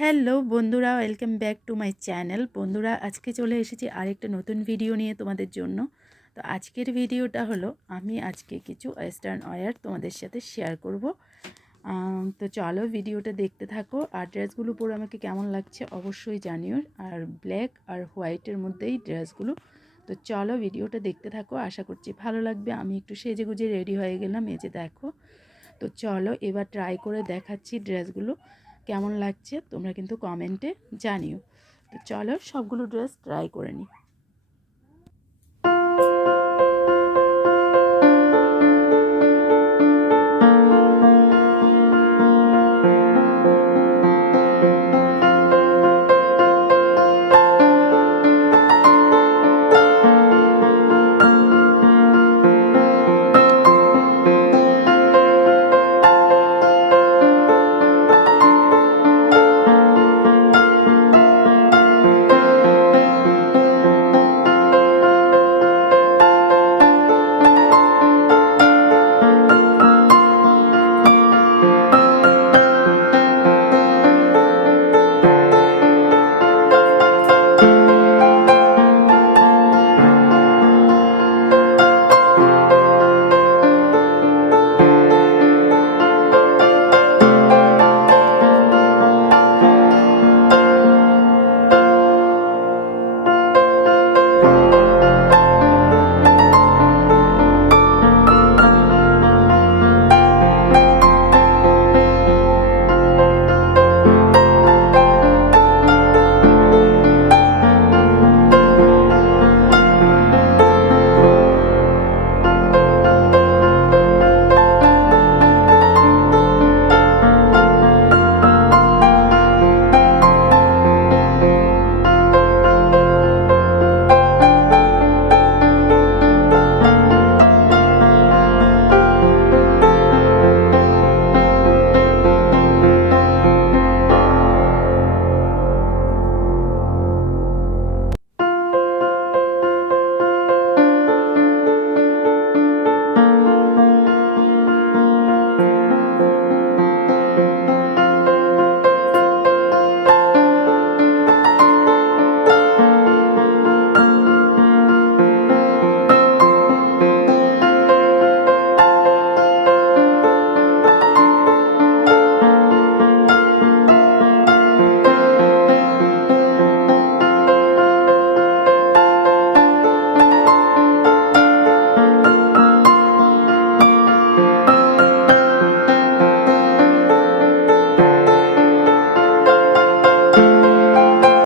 Hello বন্ধুরা, welcome back to my channel. বন্ধুরা, আজকে চলে এসেছি আরেকটা নতুন ভিডিও নিয়ে তোমাদের জন্য। তো আজকের ভিডিওটা হলো আমি আজকে কিছু ওয়েস্টার্ন ওয়্যার তোমাদের সাথে শেয়ার করব। তো চলো ভিডিওটা দেখতে থাকো। আর ড্রেসগুলো পরে আমাকে কেমন লাগছে অবশ্যই জানিও। আর ব্ল্যাক আর হোয়াইটের মধ্যেই ড্রেসগুলো। তো চলো ভিডিওটা দেখতে থাকো, আশা করছি ভালো লাগবে। আমি একটু সেজে গুজে রেডি হয়ে গেলাম, এই যে দেখো। তো চলো এবার ট্রাই করে দেখাচ্ছি ড্রেসগুলো কেমন লাগছে, তোমরা কিন্তু কমেন্টে জানিও। তো চলো সবগুলো ড্রেস ট্রাই করে নিই।